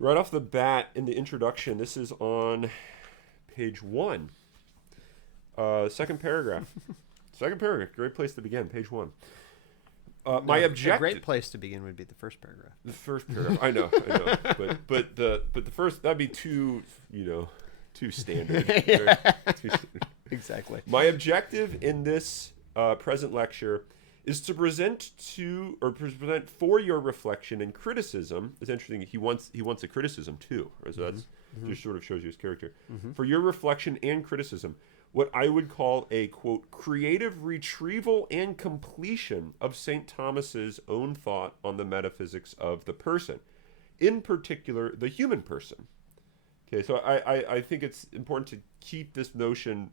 Right off the bat in the introduction, this is on page 1, second paragraph. Second paragraph, great place to begin, page 1. My A objective. great place to begin would be the first paragraph. The first paragraph. I know. But the first, that'd be too standard. Yeah. Too standard. Exactly. My objective in this present lecture is to present for your reflection and criticism. It's interesting. He wants a criticism too, so that's just sort of shows you his character. For your reflection and criticism, what I would call a, quote, creative retrieval and completion of St. Thomas's own thought on the metaphysics of the person, in particular, the human person. Okay, so I think it's important to keep this notion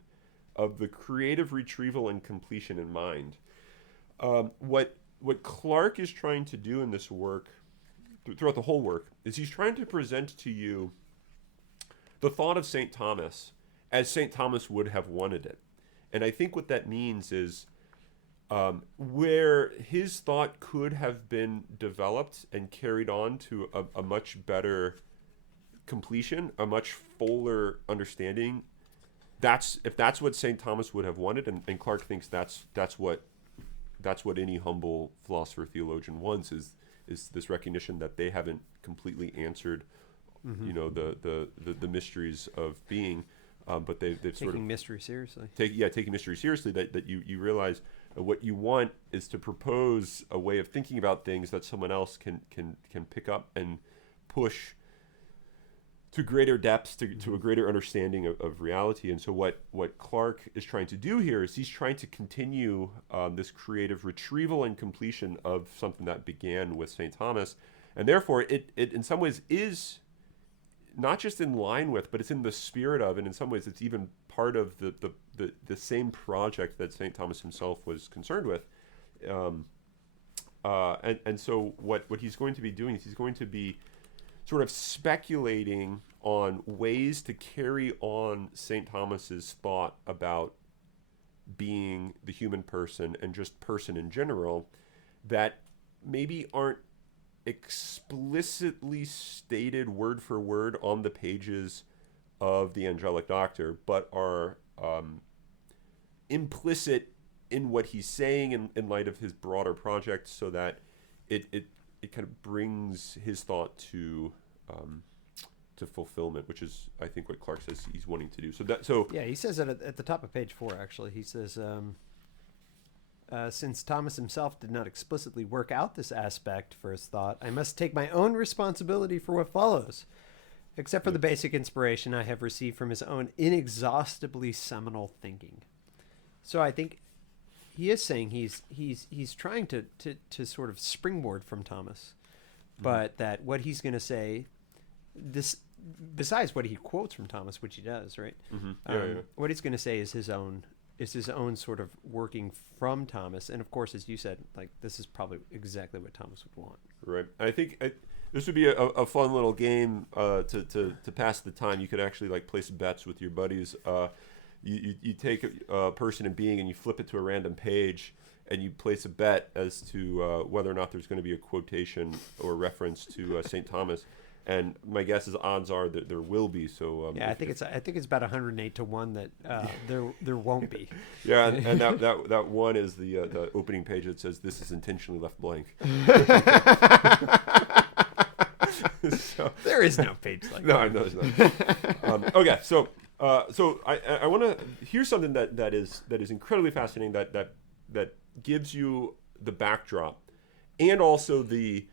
of the creative retrieval and completion in mind. What Clarke is trying to do in this work, throughout the whole work, is he's trying to present to you the thought of St. Thomas as St. Thomas would have wanted it. And I think what that means is where his thought could have been developed and carried on to a much better completion, a much fuller understanding. If that's what St. Thomas would have wanted, and Clarke thinks that's what any humble philosopher theologian wants, is this recognition that they haven't completely answered the mysteries of being. But they've sort of taking mystery seriously. Taking mystery seriously. That you realize what you want is to propose a way of thinking about things that someone else can pick up and push to greater depths, to a greater understanding of reality. And so what Clarke is trying to do here is he's trying to continue this creative retrieval and completion of something that began with St. Thomas, and therefore it in some ways is not just in line with, but it's in the spirit of, and in some ways it's even part of the same project that St. Thomas himself was concerned with. And so what he's going to be doing is he's going to be sort of speculating on ways to carry on St. Thomas's thought about being the human person and just person in general that maybe aren't explicitly stated word for word on the pages of the Angelic Doctor, but are implicit in what he's saying in light of his broader project, so that it kind of brings his thought to fulfillment, which is, I think, what Clarke says he's wanting to do. So Yeah, he says it at the top of page 4, actually. He says, since Thomas himself did not explicitly work out this aspect for his thought, I must take my own responsibility for what follows, except for the basic inspiration I have received from his own inexhaustibly seminal thinking. So I think he is saying he's trying to sort of springboard from Thomas, but that what he's going to say, this besides what he quotes from Thomas, which he does, right? What he's going to say is his own sort of working from Thomas, and of course, as you said, like, this is probably exactly what Thomas would want. Right. I think this would be a fun little game to pass the time. You could actually like place bets with your buddies. You take a person and being and you flip it to a random page, and you place a bet as to whether or not there's going to be a quotation or reference to St. Thomas. And my guess is odds are that there will be. So I think it's about 108 to 1 that there won't be. Yeah, and that one is the opening page that says this is intentionally left blank. So, there is no page like that. No, there's not. Okay, so I want to here's something that is incredibly fascinating that gives you the backdrop and also the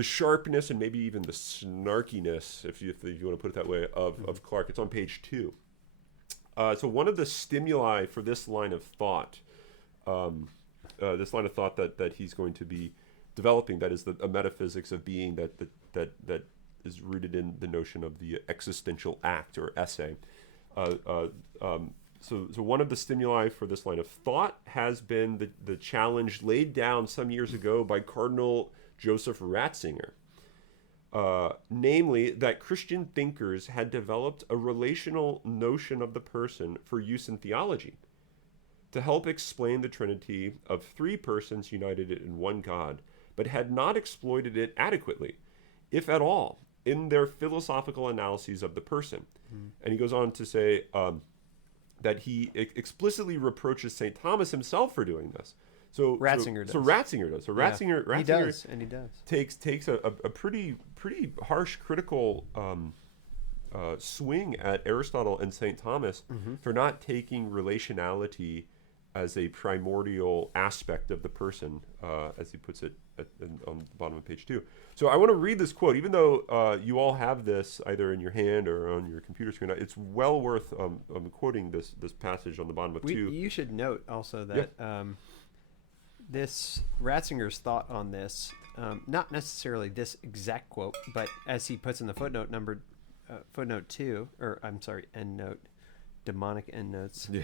sharpness and maybe even the snarkiness, if you want to put it that way, of Clarke. It's on page 2. So one of the stimuli for this line of thought, that he's going to be developing, that is a metaphysics of being that is rooted in the notion of the existential act or essay. So one of the stimuli for this line of thought has been the challenge laid down some years ago by Cardinal Joseph Ratzinger, namely that Christian thinkers had developed a relational notion of the person for use in theology to help explain the Trinity of three persons united in one God, but had not exploited it adequately, if at all, in their philosophical analyses of the person. And he goes on to say that he explicitly reproaches St. Thomas himself for doing this. So Ratzinger does. So Ratzinger does. So Ratzinger he does, and he does. takes a pretty harsh critical swing at Aristotle and St. Thomas for not taking relationality as a primordial aspect of the person, as he puts it on the bottom of page 2. So I want to read this quote, even though you all have this either in your hand or on your computer screen. It's well worth quoting this passage on the bottom of 2. You should note also that this Ratzinger's thought on this, not necessarily this exact quote, but as he puts in the footnote footnote 2, or I'm sorry, endnote, demonic endnotes. Yeah.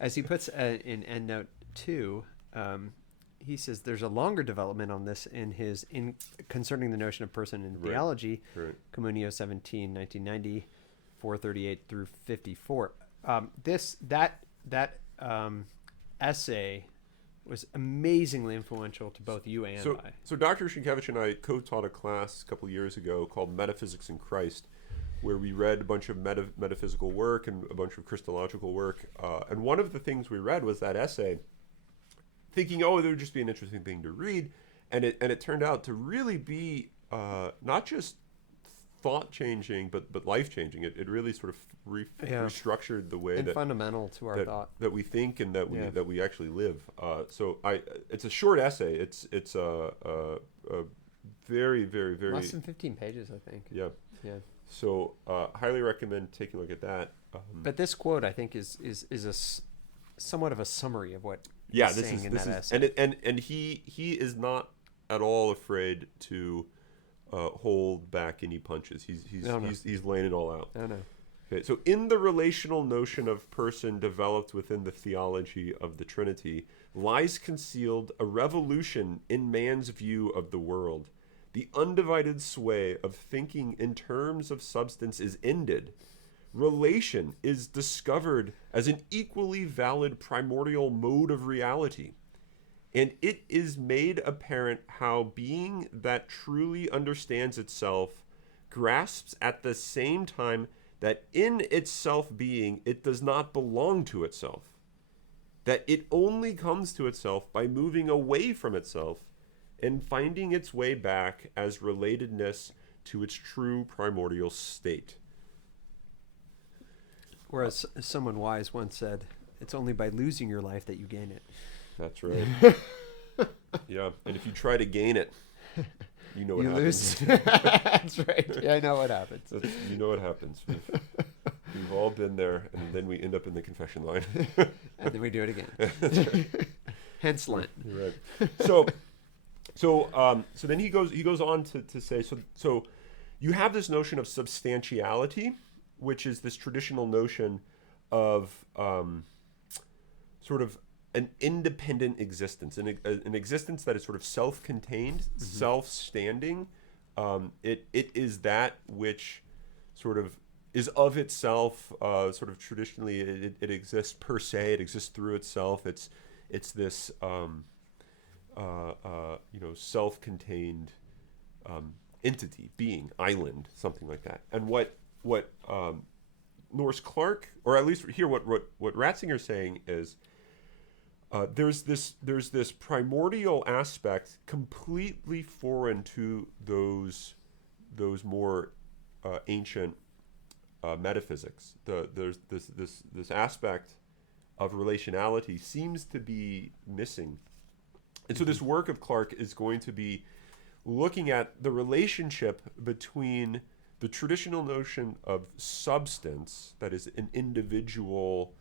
As he puts in endnote 2, he says there's a longer development on this in concerning the notion of person in theology, Communio 17, 1990, 438 through 54. That essay was amazingly influential to both you and I. So Dr. Sienkiewicz and I co-taught a class a couple years ago called Metaphysics in Christ, where we read a bunch of metaphysical work and a bunch of Christological work. And one of the things we read was that essay, thinking, it would just be an interesting thing to read. And it turned out to really be not just thought-changing, but life-changing. It really sort of restructured the way and fundamental to our thought that we think and that we actually live. So it's a short essay. It's a very, very, very less than 15 pages, I think. Yeah. So highly recommend taking a look at that. But this quote, I think, is somewhat of a summary of what he's saying this in that is essay. and he is not at all afraid to hold back any punches. He's laying it all out. No. Okay, so in the relational notion of person developed within the theology of the Trinity lies concealed a revolution in man's view of the world. The undivided sway of thinking in terms of substance is ended. Relation is discovered as an equally valid primordial mode of reality. And it is made apparent how being that truly understands itself grasps at the same time that in its self-being it does not belong to itself, that it only comes to itself by moving away from itself and finding its way back as relatedness to its true primordial state. Whereas someone wise once said, it's only by losing your life that you gain it. That's right. Yeah, and if you try to gain it, you know what happens. Lose. That's right. Yeah, I know what happens. You know what happens. We've all been there, and then we end up in the confession line. And then we do it again. Hence Lent. Right. So then he goes on to say, so you have this notion of substantiality, which is this traditional notion of sort of an independent existence, an existence that is sort of self-contained, self-standing. It is that which sort of is of itself, sort of traditionally it exists per se, it exists through itself. It's this self-contained entity, being, island, something like that. And what Norris Clarke, or at least here what Ratzinger's saying is, there's this primordial aspect completely foreign to those more ancient metaphysics. There's this aspect of relationality seems to be missing, and so this work of Clarke is going to be looking at the relationship between the traditional notion of substance, that is an individual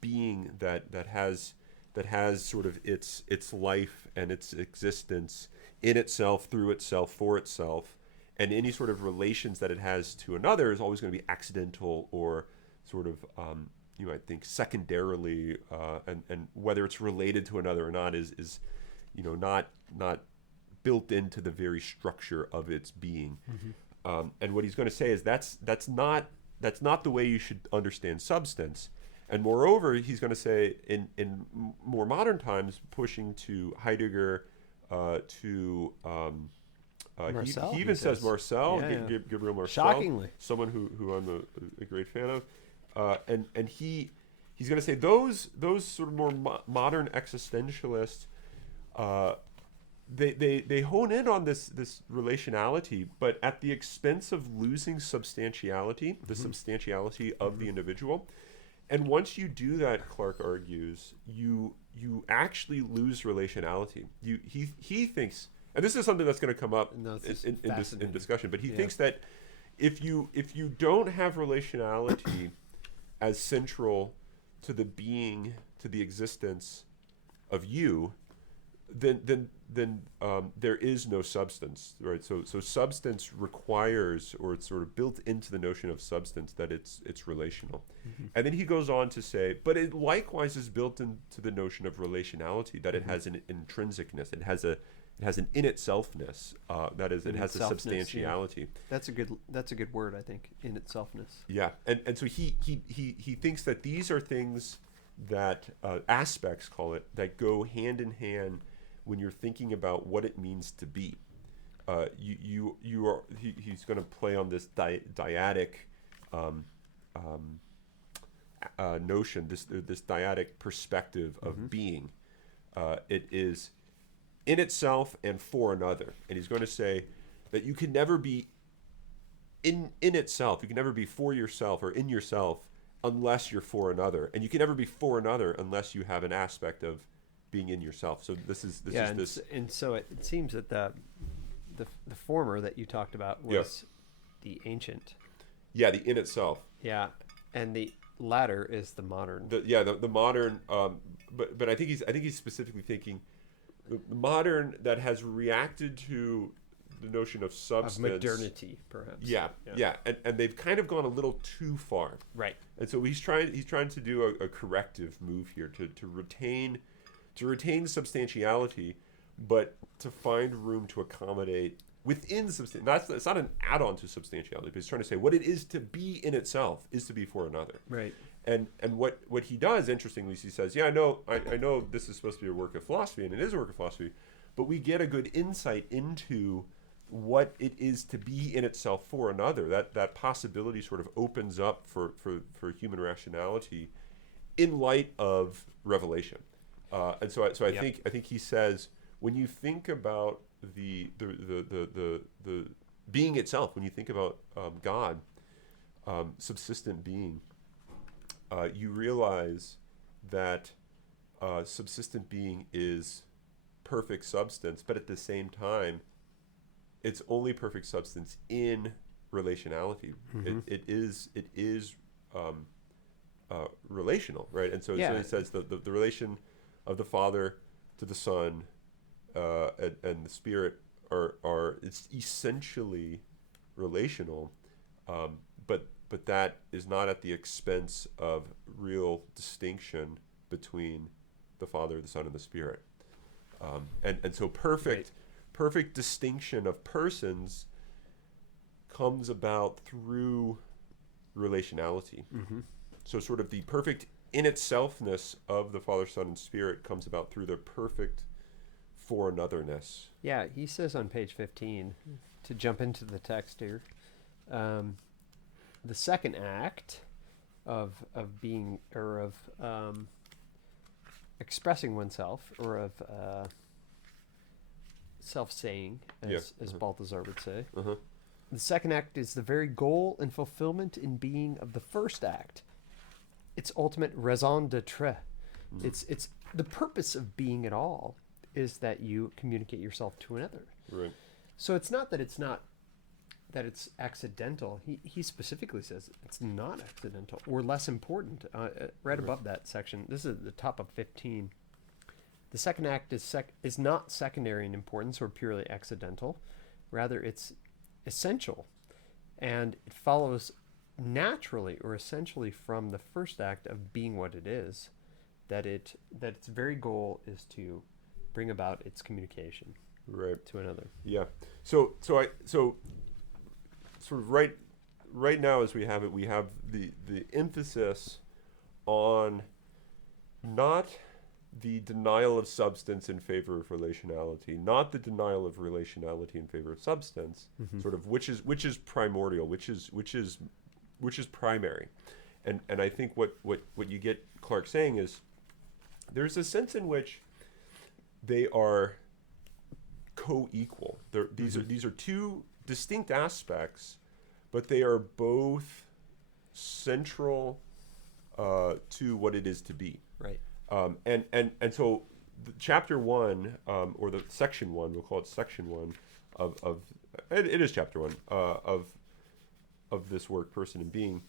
being that has sort of its life and its existence in itself, through itself, for itself, and any sort of relations that it has to another is always going to be accidental or sort of you might think secondarily, and whether it's related to another or not is not built into the very structure of its being. And what he's going to say is that's not the way you should understand substance. And moreover, he's going to say in more modern times, pushing to Heidegger, to Marcel, he even says says. Marcel, Yeah, yeah. Gabriel Marcel, Shockingly. someone who I'm a great fan of, and he's going to say those sort of more modern existentialists, they hone in on this relationality, but at the expense of losing substantiality, the substantiality of the individual. And once you do that, Clark argues, you actually lose relationality. He thinks, and this is something that's going to come up No, this is in discussion, but he Yeah. thinks that if you don't have relationality as central to the being, to the existence of you, then there is no substance, right? So substance requires, or it's sort of built into the notion of substance, that it's relational. And then he goes on to say, but it likewise is built into the notion of relationality, that it has an intrinsicness, it has an in itselfness, that is, it has a itselfness, substantiality. That's a good word, I think, in itselfness. Yeah, and so he thinks that these are things that aspects, call it, that go hand in hand when you're thinking about what it means to be. He's going to play on this dyadic notion, this dyadic perspective of being. It is in itself and for another, and he's going to say that you can never be in itself. You can never be for yourself or in yourself unless you're for another, and you can never be for another unless you have an aspect of being in yourself. So this is this. And so it seems that the former that you talked about was the ancient. Yeah, the in itself. Yeah, and the latter is the modern. The modern. But I think he's specifically thinking the modern that has reacted to the notion of substance, of modernity, perhaps. Yeah. And they've kind of gone a little too far. Right. And so he's trying to do a corrective move here to retain substantiality, but to find room to accommodate within substantiality. It's not an add-on to substantiality, but he's trying to say what it is to be in itself is to be for another. Right. And what he does, interestingly, is he says, I know this is supposed to be a work of philosophy, and it is a work of philosophy, but we get a good insight into what it is to be in itself for another. That possibility sort of opens up for human rationality in light of revelation. And so I think he says, when you think about the being itself, when you think about God, subsistent being, you realize that subsistent being is perfect substance, but at the same time, it's only perfect substance in relationality. It is relational, right? And so he says the relation of the Father to the Son and the Spirit are it's essentially relational, but that is not at the expense of real distinction between the Father, the Son, and the Spirit. And so perfect distinction of persons comes about through relationality. So sort of the perfect in itselfness of the Father, Son, and Spirit comes about through their perfect for anotherness. Yeah, he says on page 15, to jump into the text here, the second act of being, or of expressing oneself, or of self-saying, as Balthazar would say. The second act is the very goal and fulfillment in being of the first act. Its ultimate raison d'être. It's the purpose of being at all is that you communicate yourself to another. Right. So it's not that it's accidental. He specifically says it's not accidental or less important. Right above that section, this is the top of 15. The second act is not secondary in importance or purely accidental. Rather, it's essential, and it follows naturally or essentially from the first act of being what it is, that its very goal is to bring about its communication to another. Yeah. So sort of right now as we have it, we have the emphasis on not the denial of substance in favor of relationality, not the denial of relationality in favor of substance. Sort of which is primordial, which is primary, and I think what you get Clarke saying is there's a sense in which they are co-equal. These are two distinct aspects, but they are both central to what it is to be. Right. And so the chapter 1, or the section 1, we'll call it section 1 of it is chapter 1 of this work, Person and Being,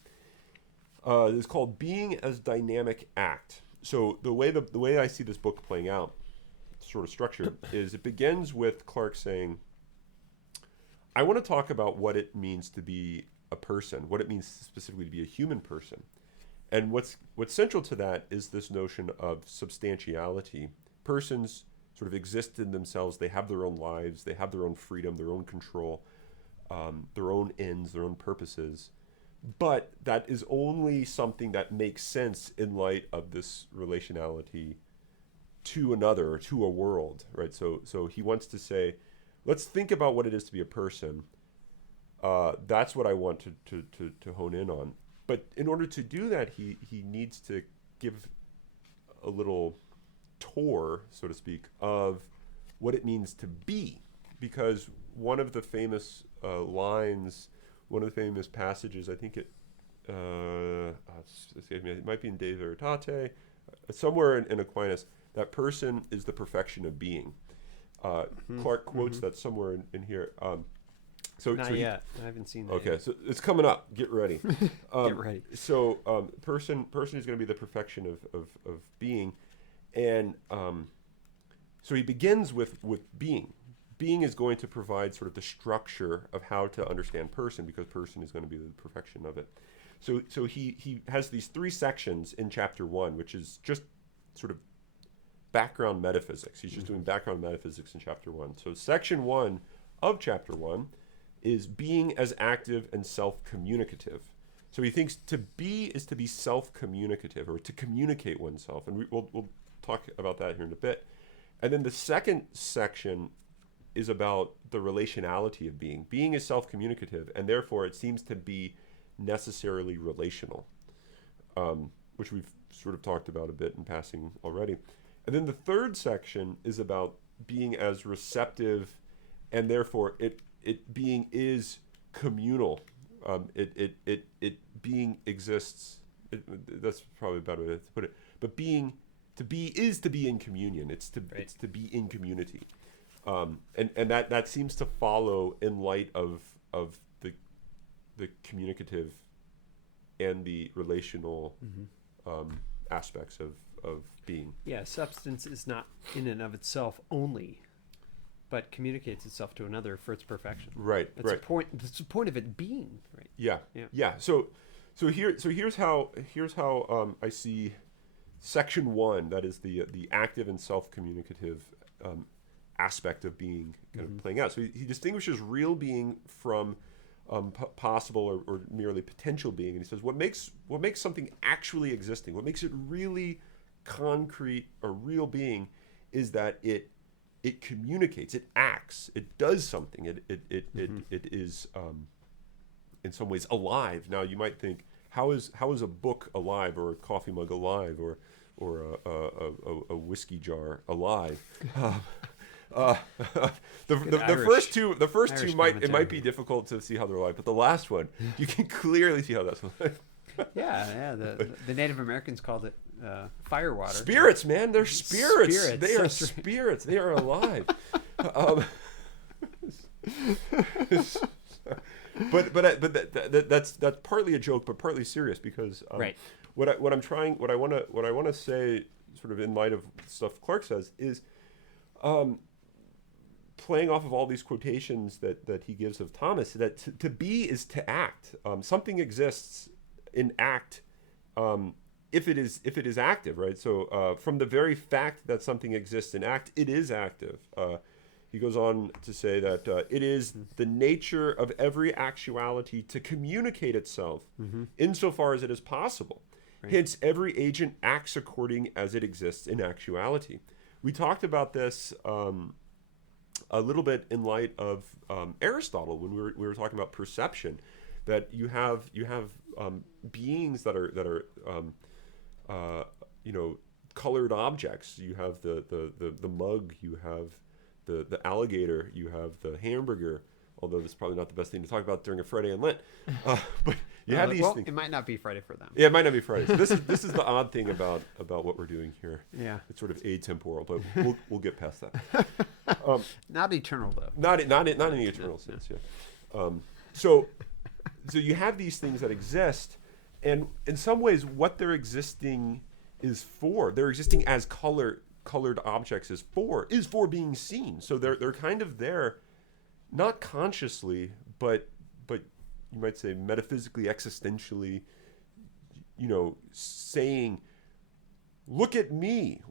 is called Being as Dynamic Act. So the way I see this book playing out, sort of structured, is it begins with Clarke saying, I want to talk about what it means to be a person, what it means specifically to be a human person. And what's central to that is this notion of substantiality. Persons sort of exist in themselves. They have their own lives. They have their own freedom, their own control, their own ends, their own purposes. But that is only something that makes sense in light of this relationality to another, or to a world, right? So he wants to say, let's think about what it is to be a person. That's what I want to hone in on. But in order to do that, he needs to give a little tour, so to speak, of what it means to be. Because one of the famous lines, one of the famous passages, I think it might be in De Veritate, somewhere in Aquinas, that person is the perfection of being. Clarke quotes that somewhere in here. Not yet. I haven't seen that. Okay, yet. so it's coming up. Get ready. Get ready. So person is going to be the perfection of being, and so he begins with being. Being is going to provide sort of the structure of how to understand person, because person is going to be the perfection of it. So he has these 3 sections in chapter 1, which is just sort of background metaphysics. He's just doing background metaphysics in chapter 1. So section 1 of chapter 1 is being as active and self-communicative. So he thinks to be is to be self-communicative, or to communicate oneself. And we'll talk about that here in a bit. And then the second section is about the relationality of being. Being is self-communicative, and therefore it seems to be necessarily relational, which we've sort of talked about a bit in passing already. And then the third section is about being as receptive, and therefore it being is communal. It being exists. That's probably a better way to put it. But to be is to be in communion. It's to be in community, and that seems to follow in light of the communicative and the relational aspects of being. Yeah, substance is not in and of itself only, but communicates itself to another for its perfection. Right. That's the point of it being. Right. Yeah. So here's how I see section 1. That is the active and self-communicative aspect of being kind of playing out. So he distinguishes real being from possible or merely potential being, and he says what makes something actually existing, what makes it really concrete or real being, is that it communicates, it acts, it does something, it is in some ways alive. Now you might think, how is a book alive, or a coffee mug alive, or a whiskey jar alive? The first two might be difficult to see how they're alive, but the last one you can clearly see how that's alive. Yeah. The Native Americans called it firewater. Spirits, man, they're spirits. They are spirits. They are alive. But that's partly a joke, but partly serious, because what I want to say, sort of in light of stuff Clarke says, is playing off of all these quotations that he gives of Thomas, that to be is to act. Something exists in act if it is active, right? So from the very fact that something exists in act, it is active. He goes on to say that it is the nature of every actuality to communicate itself insofar as it is possible. Right. Hence, every agent acts according as it exists in actuality. We talked about this a little bit in light of Aristotle when we were talking about perception, that you have beings that are colored objects. You have the mug, you have the alligator, you have the hamburger. Although this is probably not the best thing to talk about during a Friday in Lent, but you have these things. It might not be Friday for them. Yeah, it might not be Friday. So this is the odd thing about what we're doing here. Yeah, it's sort of atemporal, but we'll get past that. Not eternal though. Not in the eternal sense. Yeah. So you have these things that exist, and in some ways, what they're existing as colored objects is for being seen. So they're kind of there, not consciously, but you might say metaphysically, existentially, saying, look at me,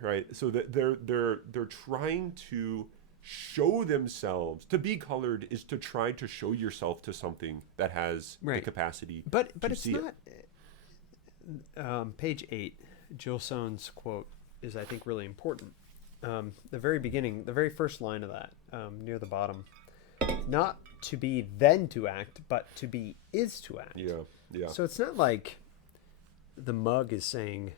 right? So that they're trying to show themselves. To be colored is to try to show yourself to something that has the capacity but to it's see not page 8, Gilson's quote is, I think, really important. The very beginning, the very first line of that, near the bottom, not to be then to act, but to be is to act. Yeah. So it's not like the mug is saying,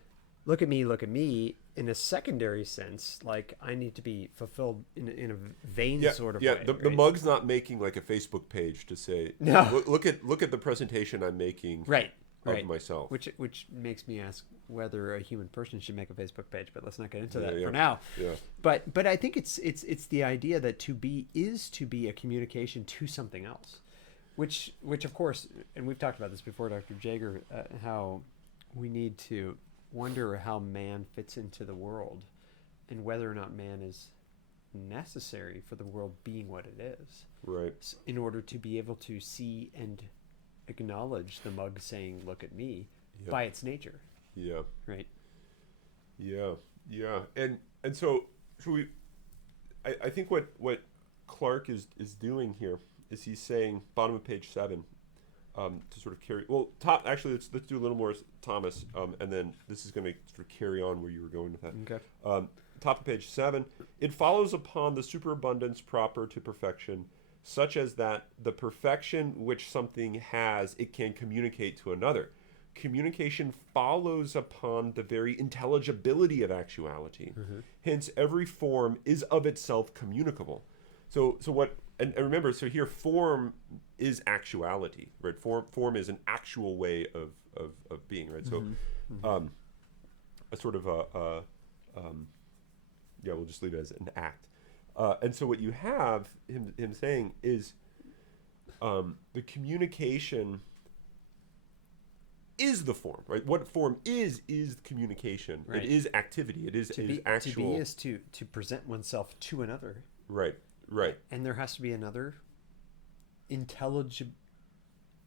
look at me, in a secondary sense, like I need to be fulfilled in a vain sort of way. The right? mug's not making like a Facebook page to say, no, look at the presentation I'm making of myself. Which makes me ask whether a human person should make a Facebook page, but let's not get into that Yeah. for now. Yeah. But I think it's the idea that to be is to be a communication to something else, which of course, and we've talked about this before, Dr. Jager, how we need to wonder how man fits into the world and whether or not man is necessary for the world being what it is. Right. In order to be able to see and acknowledge the mug saying, look at me, by its nature. Yeah. Right. Yeah. And so I think what Clark is doing here is he's saying, bottom of page 7, to sort of carry, let's do a little more Thomas, and then this is going to sort of carry on where you were going with that. Okay. Top of page 7, it follows upon the superabundance proper to perfection, such as that the perfection which something has, it can communicate to another. Communication follows upon the very intelligibility of actuality. Mm-hmm. Hence, every form is of itself communicable. So what? And remember, so here, form is actuality, right? Form is an actual way of being, right? So, a sort of we'll just leave it as an act. And so what you have him saying is, the communication is the form, right? What form is communication. Right. It is activity. It is actual. To be is to present oneself to another. Right. And there has to be another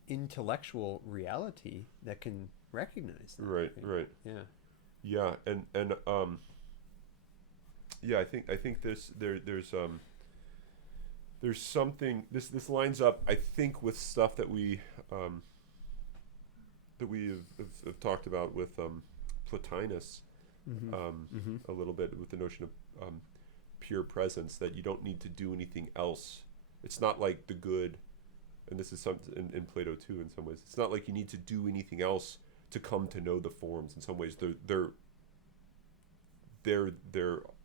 intellectual reality that can recognize that. Right. Yeah. And I think there's something, this lines up, I think, with stuff that we have talked about with Plotinus, a little bit, with the notion of pure presence, that you don't need to do anything else. It's not like the good, and this is something in Plato too, in some ways. It's not like you need to do anything else to come to know the forms. In some ways, they're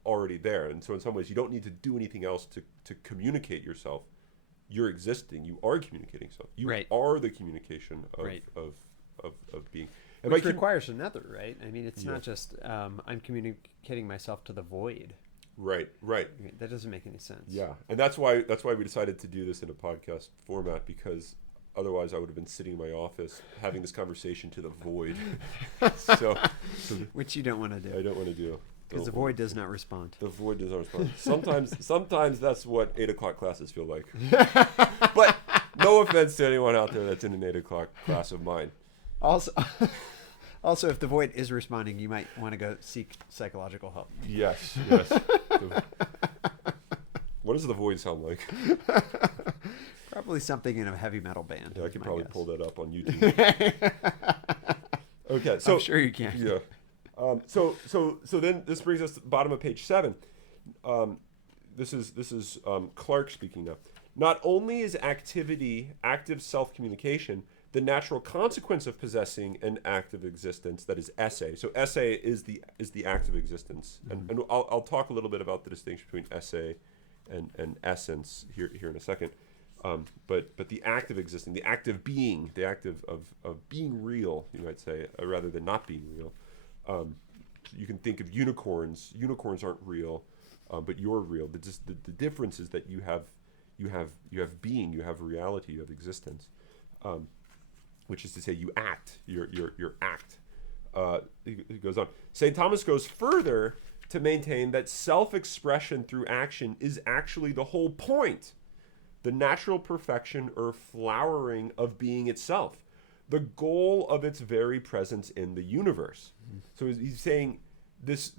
already there, and so in some ways, you don't need to do anything else to communicate yourself. You're existing. You are communicating yourself. You are the communication of being. And which requires another, right? I mean, it's not just I'm communicating myself to the void. Right. That doesn't make any sense. Yeah, and that's why we decided to do this in a podcast format, because otherwise I would have been sitting in my office having this conversation to the void. so which you don't want to do. I don't want to do. Because the void does not respond. The void does not respond. Sometimes that's what 8 o'clock classes feel like. But no offense to anyone out there that's in an 8 o'clock class of mine. Also, if the void is responding, you might want to go seek psychological help. Yes. What does the void sound like? Probably something in a heavy metal band. Yeah, I could probably pull that up on YouTube. Okay, so I'm sure you can. yeah. So then this brings us to the bottom of page 7. This is Clark speaking now. Not only is activity, active self-communication, the natural consequence of possessing an active existence, that is esse. So esse is the active existence, and I'll talk a little bit about the distinction between esse and essence here in a second. But the active existing, the active being, the active of being real, you might say, rather than not being real. You can think of unicorns. Unicorns aren't real, but you're real. The difference is that you have being, you have reality, you have existence, which is to say, you act. Your act. It goes on. St. Thomas goes further to maintain that self-expression through action is actually the whole point, the natural perfection or flowering of being itself, the goal of its very presence in the universe. So he's saying this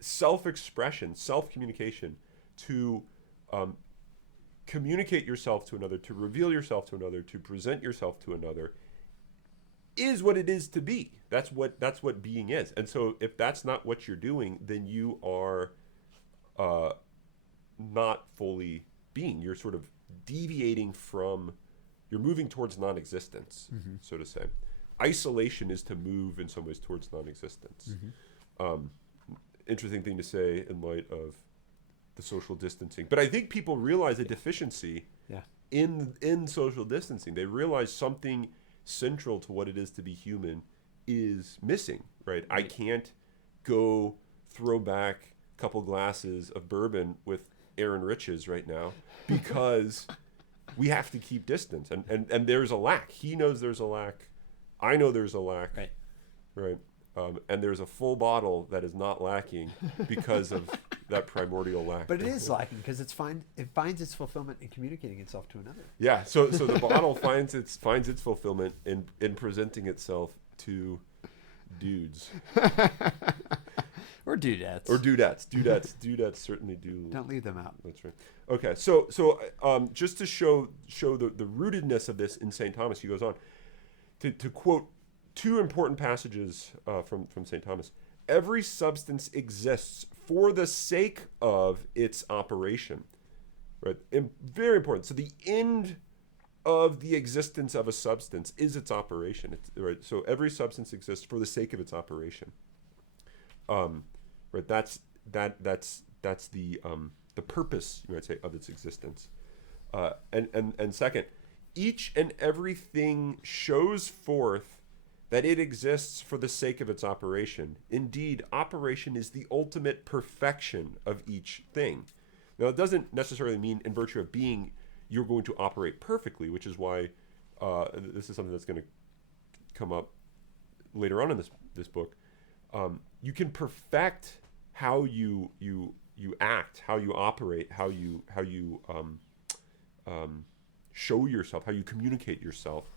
self-expression, self-communication, to communicate yourself to another, to reveal yourself to another, to present yourself to another, is what it is to be. That's what being is. And so if that's not what you're doing, then you are not fully being. You're sort of deviating from, you're moving towards non-existence, so to say. Isolation is to move in some ways towards non-existence. Interesting thing to say in light of the social distancing. But I think people realize a deficiency in social distancing. They realize something central to what it is to be human is missing, right? I can't go throw back a couple glasses of bourbon with Aaron Riches right now because we have to keep distance, and there's a lack. He knows there's a lack. I know there's a lack. Right. And there's a full bottle that is not lacking because of that primordial lack. But it is lacking because it finds its fulfillment in communicating itself to another. Yeah. So the bottle finds its fulfillment in presenting itself to dudes. Or dudettes. Dudettes certainly do. Don't leave them out. That's right. Okay. So just to show the rootedness of this in St. Thomas, he goes on to quote two important passages from St. Thomas. Every substance exists for the sake of its operation, right? And very important. So the end of the existence of a substance is its operation. Right. So every substance exists for the sake of its operation. Right. That's the purpose, you might say, of its existence. And second, each and everything shows forth that it exists for the sake of its operation. Indeed, operation is the ultimate perfection of each thing. Now, it doesn't necessarily mean in virtue of being you're going to operate perfectly, which is why this is something that's going to come up later on in this book. You can perfect how you act, how you operate, how you show yourself, how you communicate yourself.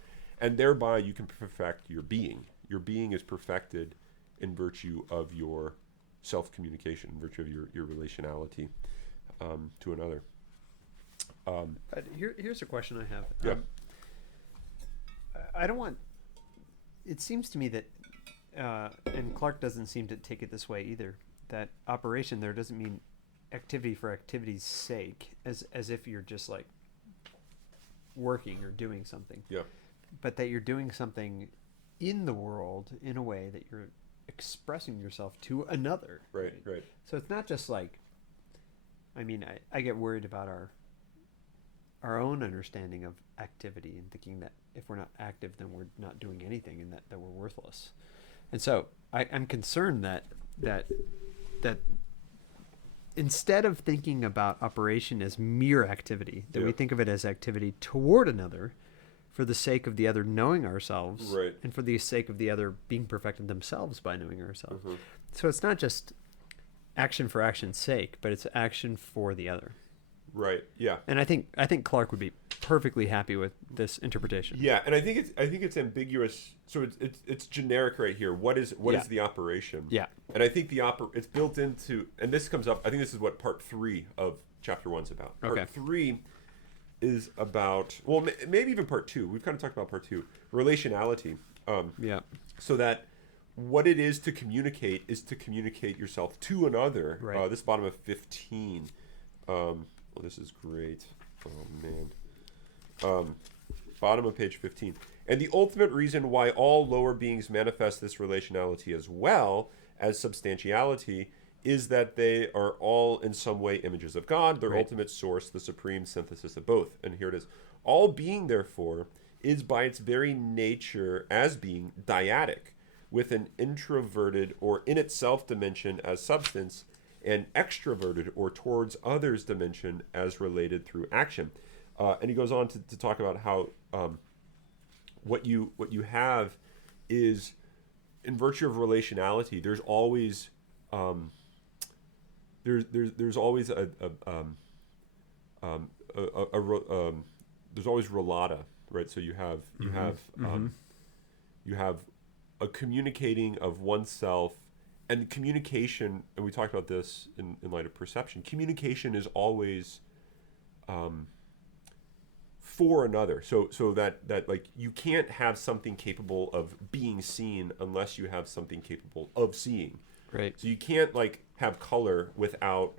And thereby you can perfect your being. Your being is perfected in virtue of your self-communication, in virtue of your relationality to another. But here's a question I have. Yeah. I don't want... It seems to me that, and Clark doesn't seem to take it this way either, that operation there doesn't mean activity for activity's sake, as if you're just like working or doing something. Yeah. But that you're doing something in the world in a way that you're expressing yourself to another. Right. So it's not just like, I mean, I get worried about our own understanding of activity and thinking that if we're not active, then we're not doing anything and that we're worthless. And so I'm concerned that instead of thinking about operation as mere activity, that we think of it as activity toward another, for the sake of the other knowing ourselves, right, and for the sake of the other being perfected themselves by knowing ourselves. So it's not just action for action's sake, but it's action for the other. Right. Yeah. And I think Clark would be perfectly happy with this interpretation. Yeah, and I think it's ambiguous. So it's generic right here. What is the operation? Yeah. And I think it's built into, and this comes up. I think this is what part 3 of chapter 1's about. Part 3 is about, well, maybe even part 2. We've kind of talked about part 2, relationality. So that what it is to communicate yourself to another. Right. This bottom of 15. Well, this is great. Oh man. Bottom of page 15. And the ultimate reason why all lower beings manifest this relationality as well as substantiality is that they are all in some way images of God, their ultimate source, the supreme synthesis of both. And here it is. All being, therefore, is by its very nature as being dyadic, with an introverted or in itself dimension as substance, and extroverted or towards others dimension as related through action. And he goes on to talk about how what you have is, in virtue of relationality, there's always there's always there's always relata, right? So you have you have a communicating of oneself, and communication, and we talked about this in light of perception. Communication is always for another, so that like you can't have something capable of being seen unless you have something capable of seeing. Right. So you can't like have color without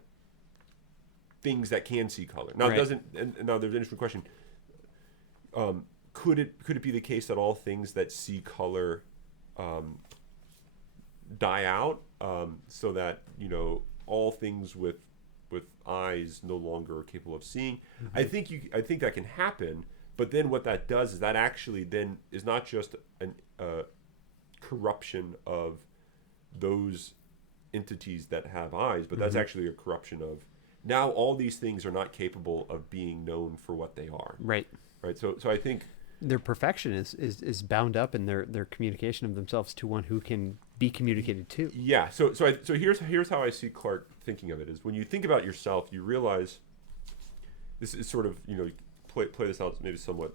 things that can see color. Now it doesn't. And now there's an interesting question. Could it be the case that all things that see color die out, so that all things with eyes no longer are capable of seeing? I think that can happen, but then what that does is that actually then is not just a corruption of those entities that have eyes, but that's actually a corruption of now all these things are not capable of being known for what they are. Right. So I think their perfection is bound up in their communication of themselves to one who can be communicated to. Yeah. So here's how I see Clark thinking of it: is when you think about yourself, you realize this is sort of play this out maybe somewhat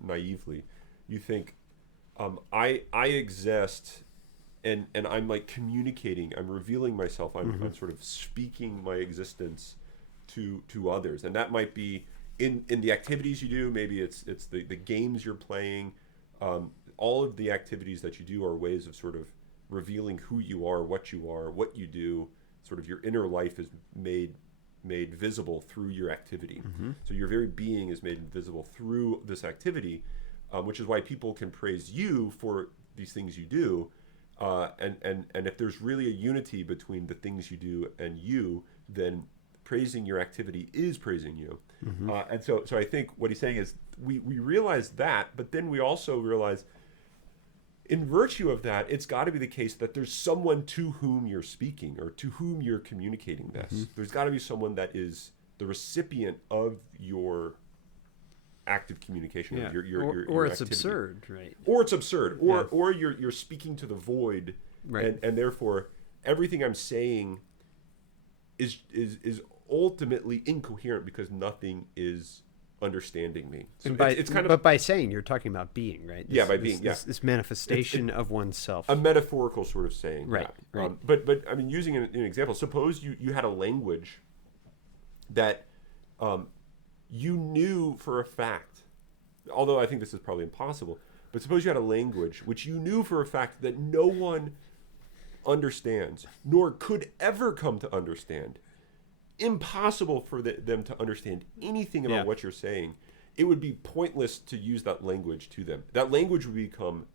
naively. You think I exist, and I'm like communicating. I'm revealing myself. I'm sort of speaking my existence to others, and that might be in the activities you do. Maybe it's the games you're playing. All of the activities that you do are ways of sort of revealing who you are, what you do. Sort of your inner life is made visible through your activity. So your very being is made visible through this activity, which is why people can praise you for these things you do. And if there's really a unity between the things you do and you, then praising your activity is praising you. And so I think what he's saying is we realize that, but then we also realize, in virtue of that, it's got to be the case that there's someone to whom you're speaking or to whom you're communicating this. There's got to be someone that is the recipient of your active communication. Yeah. Your it's activity. absurd, right? Or it's absurd, or you're speaking to the void, right? And therefore everything I'm saying is ultimately incoherent because nothing is understanding me. So it's kind of, but by saying, you're talking about being, right? This manifestation of oneself, a metaphorical sort of saying, right? That. Right. But I mean, using an example, suppose you had a language that you knew for a fact, although I think this is probably impossible, but suppose you had a language which you knew for a fact that no one understands, nor could ever come to understand. Impossible for them to understand anything about what you're saying. It would be pointless to use that language to them. That language would become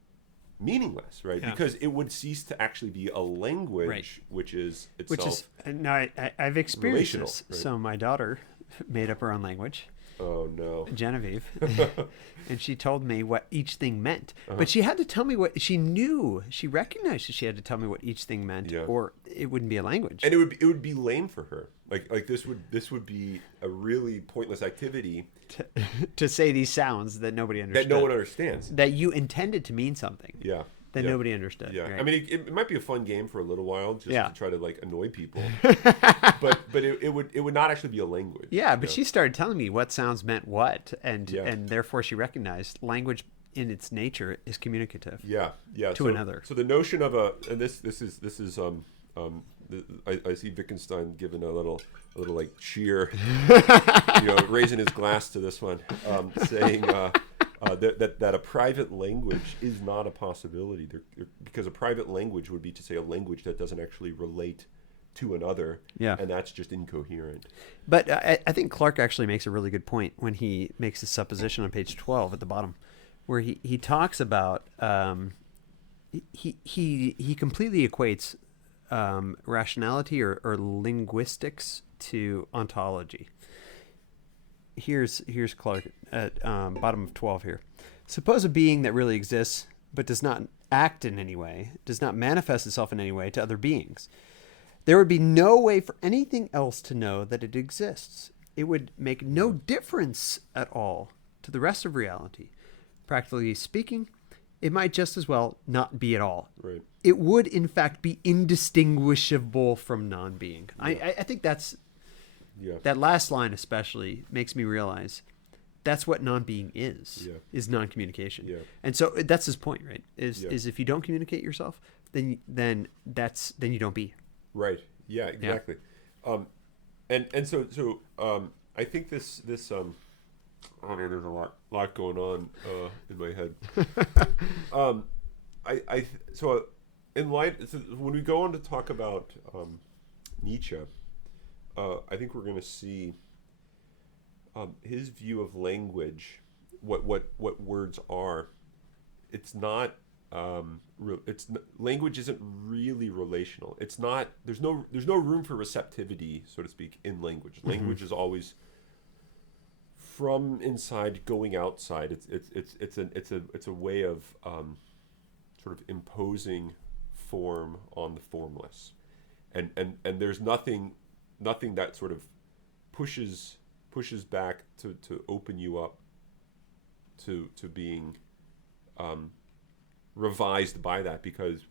meaningless, right? Yeah. Because it would cease to actually be a language, which is itself I've experienced this. Right? So my daughter made up her own language. Oh no, Genevieve, and she told me what each thing meant. But she had to tell me what she knew. She recognized that she had to tell me what each thing meant, or it wouldn't be a language. And it would be lame for her. Like this would be a really pointless activity to say these sounds that nobody understood. That no one understands. That you intended to mean something. Yeah. That nobody understood. Yeah. Right? I mean, it might be a fun game for a little while, just to try to like annoy people. but it would not actually be a language. Yeah, but she started telling me what sounds meant what, and therefore she recognized language in its nature is communicative. Yeah. To another. So the notion of and this is I see Wittgenstein giving a little like cheer, raising his glass to this one, saying that a private language is not a possibility. Because a private language would be to say a language that doesn't actually relate to another, Yeah. and that's just incoherent. But I think Clark actually makes a really good point when he makes his supposition on page 12 at the bottom, where he talks about he completely equates rationality or linguistics to ontology. Here's Clark at bottom of 12 here. Suppose a being that really exists but does not act in any way, does not manifest itself in any way to other beings. There would be no way for anything else to know that it exists. It would make no difference at all to the rest of reality. Practically speaking, it might just as well not be at all. Right. It would, in fact, be indistinguishable from non-being. Yeah. I think that's... Yeah. That last line especially makes me realize that's what non-being is non-communication. Yeah. And so that's his point, right? Is if you don't communicate yourself, then you don't be. Right. Yeah. Exactly. Yeah. And so I think this oh man, there's a lot going on in my head. So when we go on to talk about Nietzsche, I think we're going to see his view of language, what words are. It's not. Language isn't really relational. It's not. There's no room for receptivity, so to speak, in language. Language is always from inside going outside. It's a way of sort of imposing form on the formless, and there's nothing that sort of pushes back to open you up to being revised by that, because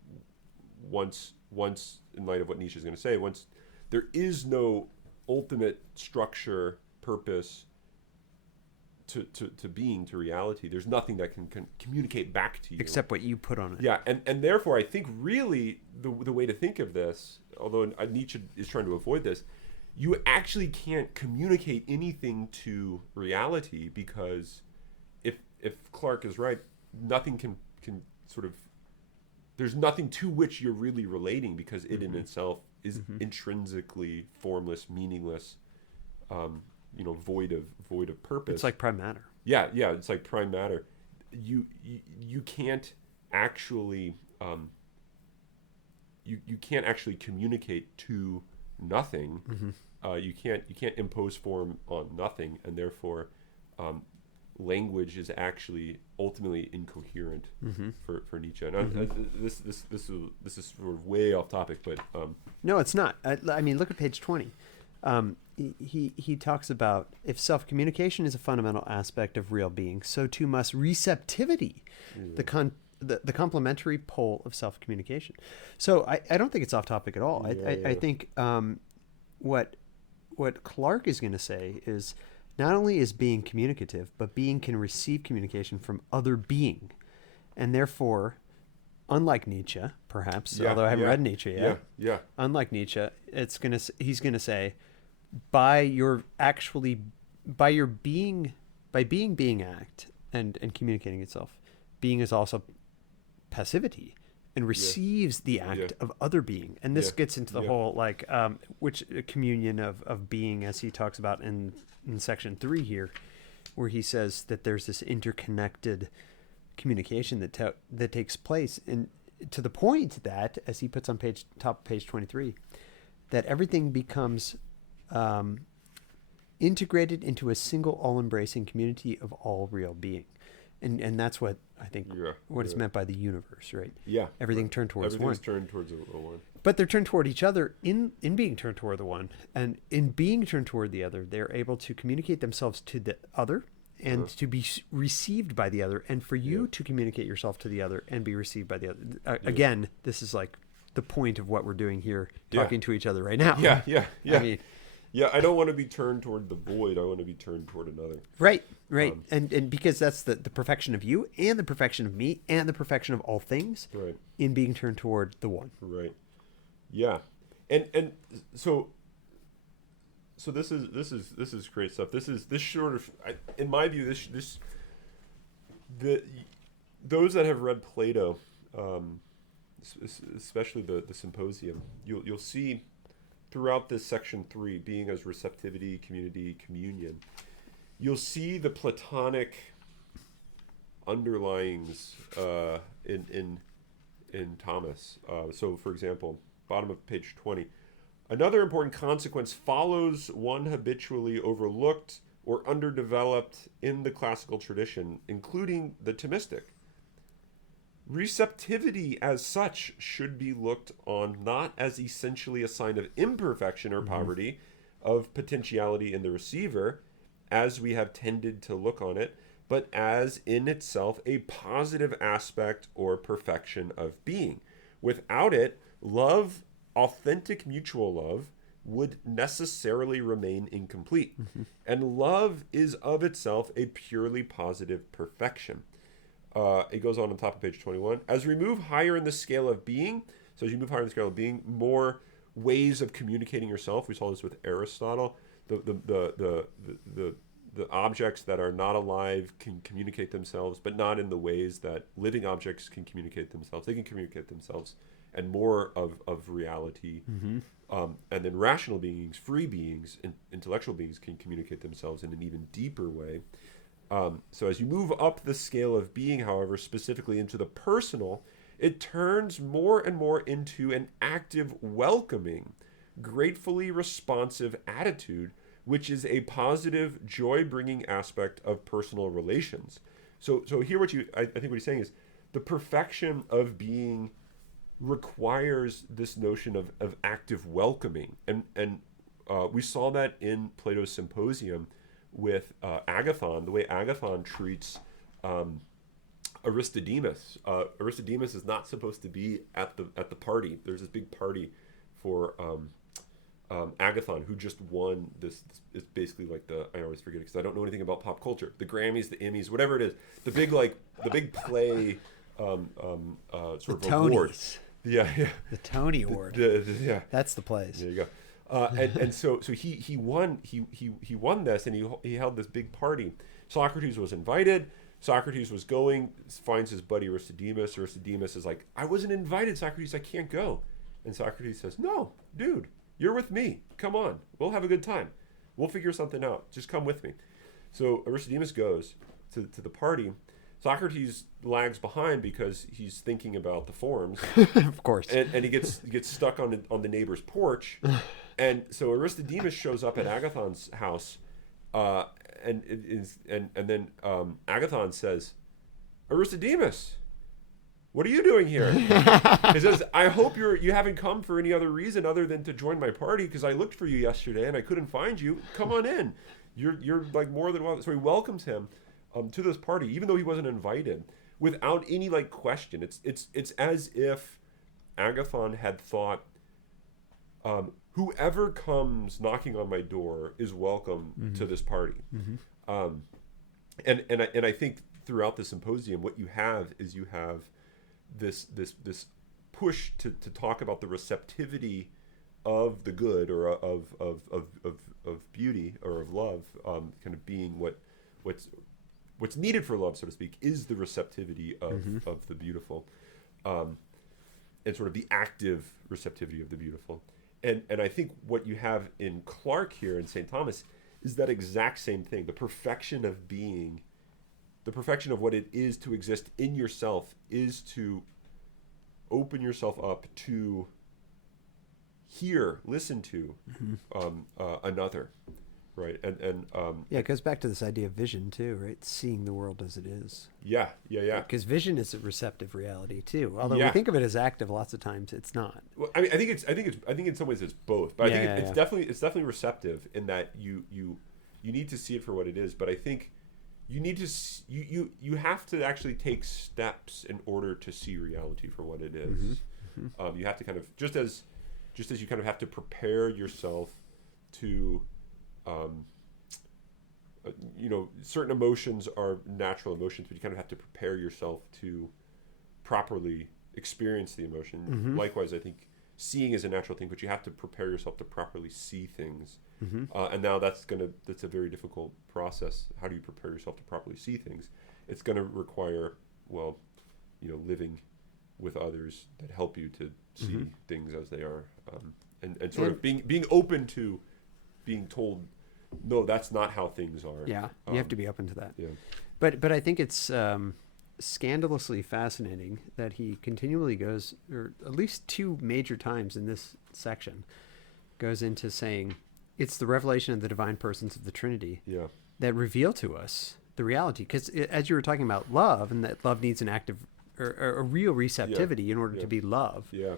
once in light of what Nietzsche is going to say, once there is no ultimate structure, purpose to being, to reality, there's nothing that can communicate back to you except what you put on it. Yeah, and therefore I think really the way to think of this, although Nietzsche is trying to avoid this, you actually can't communicate anything to reality, because if Clark is right, nothing can sort of, there's nothing to which you're really relating, because it in itself is intrinsically formless, meaningless, void of purpose. It's like prime matter. Yeah, it's like prime matter. You can't actually you can't actually communicate to nothing. You can't impose form on nothing, and therefore language is actually ultimately incoherent for Nietzsche. And this is sort of way off topic, but no, it's not. I mean, look at page 20. He talks about, if self-communication is a fundamental aspect of real being, so too must receptivity, the complementary pole of self-communication. So I don't think it's off topic at all. I think what Clark is going to say is, not only is being communicative, but being can receive communication from other being, and therefore, unlike Nietzsche, perhaps, although I haven't read Nietzsche yet, unlike Nietzsche, he's gonna say, by being act and communicating itself, being is also passivity and receives the act of other being, and this gets into the whole which communion of being, as he talks about in section 3 here, where he says that there's this interconnected communication that takes place, and to the point that, as he puts on top of page 23, that everything becomes integrated into a single all-embracing community of all real being, and that's what I think is meant by the universe, right? Yeah, everything turned towards one. Everything's turned towards a one. But they're turned toward each other in being turned toward the one, and in being turned toward the other, they're able to communicate themselves to the other and to be received by the other, and for you to communicate yourself to the other and be received by the other. Again, this is like the point of what we're doing here, talking to each other right now. Yeah. I mean, I don't want to be turned toward the void. I want to be turned toward another. Right. And because that's the perfection of you and the perfection of me and the perfection of all things in being turned toward the one. Right. Yeah. And so this is great stuff. This sort of, in my view, the those that have read Plato, especially the Symposium, you'll see throughout this section 3, being as receptivity, community, communion, you'll see the Platonic underlyings in Thomas. So, for example, bottom of page 20. Another important consequence follows one habitually overlooked or underdeveloped in the classical tradition, including the Thomistic. Receptivity as such should be looked on not as essentially a sign of imperfection or poverty, of potentiality in the receiver, as we have tended to look on it, but as in itself a positive aspect or perfection of being. Without it, love, authentic mutual love, would necessarily remain incomplete. And love is of itself a purely positive perfection. It goes on top of page 21. As we move higher in the scale of being, so as you move higher in the scale of being, more ways of communicating yourself. We saw this with Aristotle. The objects that are not alive can communicate themselves, but not in the ways that living objects can communicate themselves. They can communicate themselves and more of reality. And then rational beings, free beings, intellectual beings can communicate themselves in an even deeper way. So as you move up the scale of being, however, specifically into the personal, it turns more and more into an active, welcoming, gratefully responsive attitude, which is a positive, joy-bringing aspect of personal relations. So here I think what he's saying is the perfection of being requires this notion of active welcoming. And we saw that in Plato's Symposium with Agathon, the way Agathon treats Aristodemus. Aristodemus is not supposed to be at the party. There's this big party for Agathon, who just won this. It's basically like I always forget it because I don't know anything about pop culture. The Grammys, the Emmys, whatever it is, the big play sort of Tonys. award. Yeah. The Tony Award. Yeah. That's the place. There you go. And so he won this, and he held this big party. Socrates was invited. Socrates was going, finds his buddy Aristodemus. Aristodemus is like, I wasn't invited, Socrates, I can't go. And Socrates says, no, dude, you're with me. Come on, we'll have a good time. We'll figure something out. Just come with me. So Aristodemus goes to the party. Socrates lags behind because he's thinking about the forms. Of course. And he gets stuck on the neighbor's porch. And so Aristodemus shows up at Agathon's house, and then Agathon says, Aristodemus, what are you doing here? He says, I hope you haven't come for any other reason other than to join my party, because I looked for you yesterday and I couldn't find you. Come on in. You're like more than welcome. So he welcomes him to this party, even though he wasn't invited, without any like question. It's as if Agathon had thought, whoever comes knocking on my door is welcome to this party. And I think throughout the Symposium, what you have is this push to talk about the receptivity of the good, or of beauty, or of love, kind of being what's needed for love, so to speak, is the receptivity of the beautiful, and sort of the active receptivity of the beautiful. And I think what you have in Clarke here in St. Thomas is that exact same thing. The perfection of being, the perfection of what it is to exist in yourself, is to open yourself up to listen to another, right? And it goes back to this idea of vision too, right? Seeing the world as it is. Yeah. Because vision is a receptive reality too. Although we think of it as active, lots of times it's not. Well, I mean, I think in some ways it's both, but I think it's definitely receptive in that you need to see it for what it is. But I think you need to you have to actually take steps in order to see reality for what it is. You have to kind of just as you kind of have to prepare yourself to certain emotions are natural emotions, but you kind of have to prepare yourself to properly experience the emotion. Likewise, I think seeing is a natural thing, but you have to prepare yourself to properly see things. And now that's a very difficult process. How do you prepare yourself to properly see things? it's going to require, well, living with others that help you to see things as they are, and sort of being open to being told, no, that's not how things are. Yeah, you have to be open to that. Yeah. But I think it's scandalously fascinating that he continually goes, or at least two major times in this section, goes into saying it's the revelation of the divine persons of the Trinity Yeah. that reveal to us the reality. Because as you were talking about love, and that love needs an active or a real receptivity in order to be love. Yeah.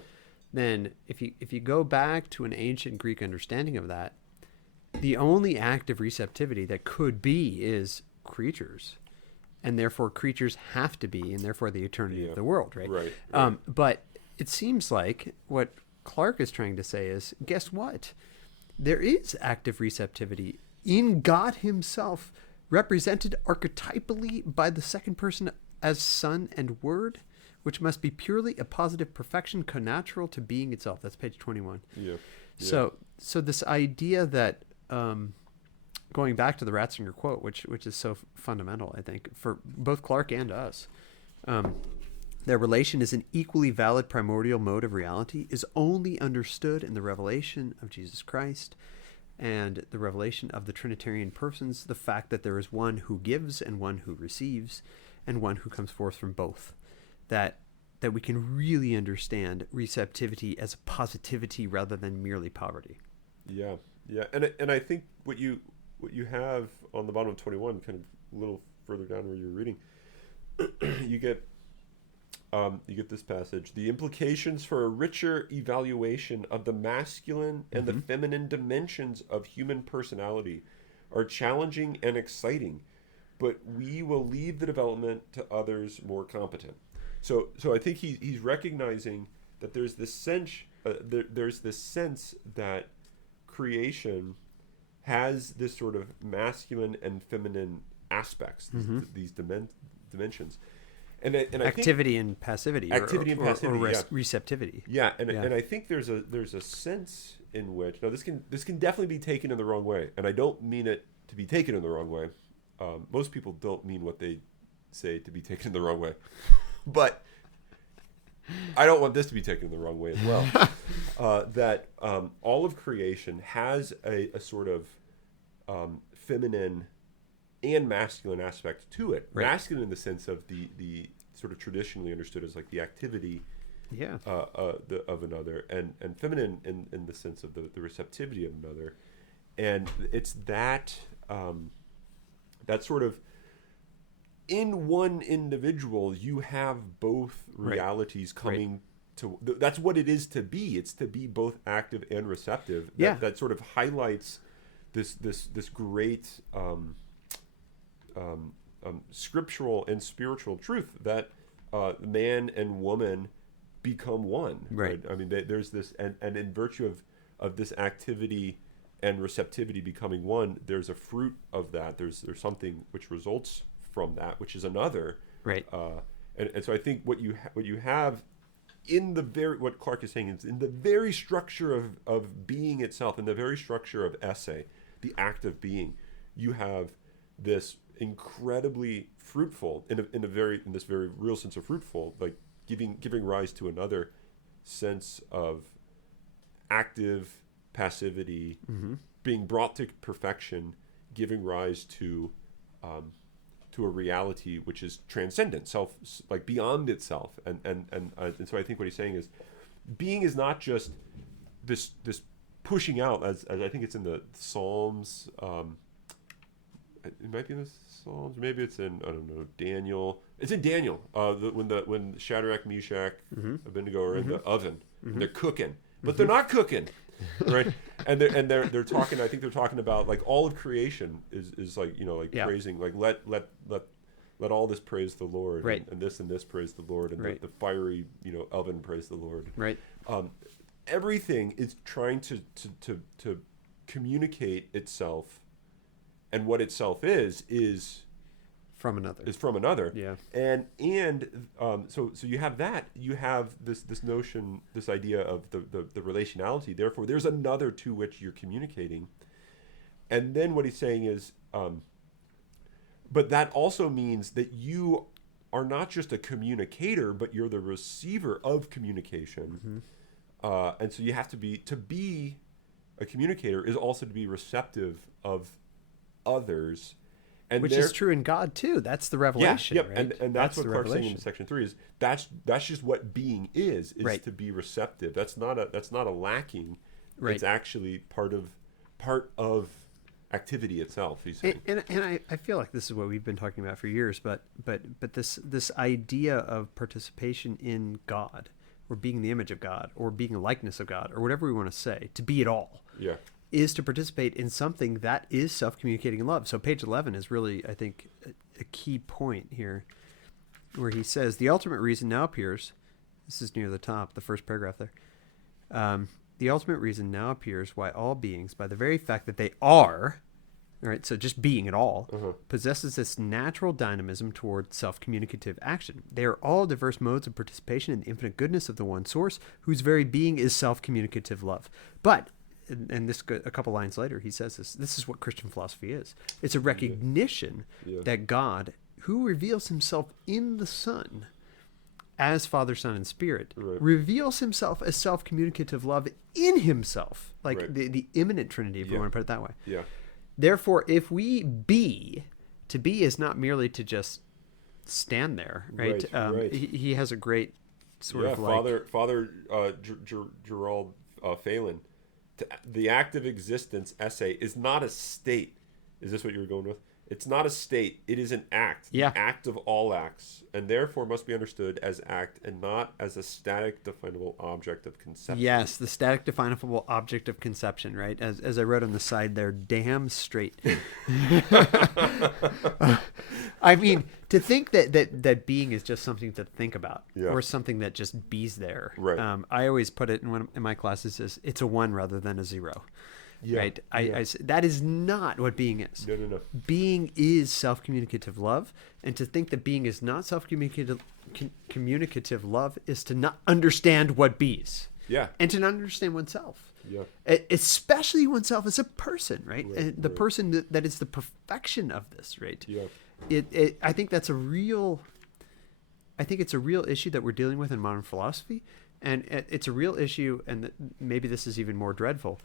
Then if you go back to an ancient Greek understanding of that, the only active receptivity that could be is creatures, and therefore creatures have to be, and therefore the eternity of the world, right? Right. But it seems like what Clarke is trying to say is, guess what? There is active receptivity in God himself, represented archetypally by the second person as Son and Word, which must be purely a positive perfection connatural to being itself. That's page 21. Yeah. So this idea that, going back to the Ratzinger quote, which is so fundamental, I think, for both Clarke and us, their relation is an equally valid primordial mode of reality, is only understood in the revelation of Jesus Christ and the revelation of the Trinitarian persons, the fact that there is one who gives and one who receives and one who comes forth from both, that we can really understand receptivity as a positivity rather than merely poverty. Yeah. Yeah. And I think what you have on the bottom of 21, kind of a little further down where you're reading, you get this passage: the implications for a richer evaluation of the masculine and the feminine dimensions of human personality are challenging and exciting, but we will leave the development to others more competent. So I think he's recognizing that there's this sense that creation has this sort of masculine and feminine aspects, these dimensions. And activity and passivity, or receptivity. Yeah, and I think there's a sense in which, now this can definitely be taken in the wrong way, and I don't mean it to be taken in the wrong way. Most people don't mean what they say to be taken in the wrong way, but I don't want this to be taken in the wrong way as well. That all of creation has a sort of feminine and masculine aspect to it. Right. Masculine in the sense of the sort of traditionally understood as like the activity of another, and feminine in the sense of the receptivity of another. And it's that that sort of, in one individual you have both realities coming to. That's what it is to be. It's to be both active and receptive. That sort of highlights this great scriptural and spiritual truth that man and woman become one. Right. I mean, there's this, and in virtue of this activity and receptivity becoming one, there's a fruit of that. There's something which results from that, which is another. Right. And so I think what you have in what Clarke is saying is in the very structure of being itself, in the very structure of esse, the act of being, you have this incredibly fruitful, in this very real sense of fruitful, like giving rise to another sense of active passivity, being brought to perfection, giving rise to a reality which is transcendent, self, like beyond itself, and so I think what he's saying is, being is not just this pushing out, as I think it's in the Psalms. It might be in the Psalms, maybe it's in, I don't know, Daniel. It's in Daniel. When Shadrach, Meshach, Abednego are in the oven, and they're cooking, but they're not cooking, right? And they're talking. I think they're talking about like all of creation is like, praising, like let all this praise the Lord, right? And this praise the Lord, and the fiery oven praise the Lord, right? Everything is trying to communicate itself, and what itself is from another. Yeah. So you have that. You have this notion, this idea of the relationality. Therefore, there's another to which you're communicating. And then what he's saying is, But that also means that you are not just a communicator, but you're the receiver of communication. And so you have to be a communicator is also to be receptive of others. And Which is true in God too. That's the revelation, yep. right? And that's what the Clark's saying in revelation. section 3 is that's just what being is Right. to be receptive. That's not a lacking. Right. It's actually part of activity itself. He's saying. And I feel like this is what we've been talking about for years, but this idea of participation in God, or being the image of God, or being a likeness of God, or whatever we want to say, to be it all, Yeah. is to participate in something that is self-communicating in love. So page 11 is really, I think, a key point here, where he says, the ultimate reason now appears, this is near the top, the first paragraph there, the ultimate reason now appears why all beings, by the very fact that they are, all right, so just being at all, possesses this natural dynamism toward self-communicative action. They are all diverse modes of participation in the infinite goodness of the one source, whose very being is self-communicative love. But, and this a couple lines later, he says this is what Christian philosophy is. It's a recognition that God, who reveals himself in the Son, as Father, Son, and Spirit, reveals himself as self-communicative love in himself, like the immanent Trinity, if you want to put it that way. Yeah. Therefore, if we be, to be is not merely to just stand there, right? Right. He has a great sort of like... Father Gerald Phelan, the active existence essay is not a state. Is this what you were going with? It's not a state. It is an act. Yeah. The act of all acts, and therefore must be understood as act and not as a static definable object of conception. Yes, the static definable object of conception, right? As I wrote on the side there, damn straight. I mean, to think that being is just something to think about, or something that just be's there. Right. I always put it in my classes as it's a 1 rather than a 0. Yeah. Right. I that is not what being is. No. Being is self-communicative love, and to think that being is not communicative love is to not understand what be's. Yeah. And to not understand oneself. Yeah. Especially oneself as a person, right? And the person that is the perfection of this, right? Yeah. I think that's a real. I think it's a real issue that we're dealing with in modern philosophy, and it's a real issue, and maybe this is even more dreadful.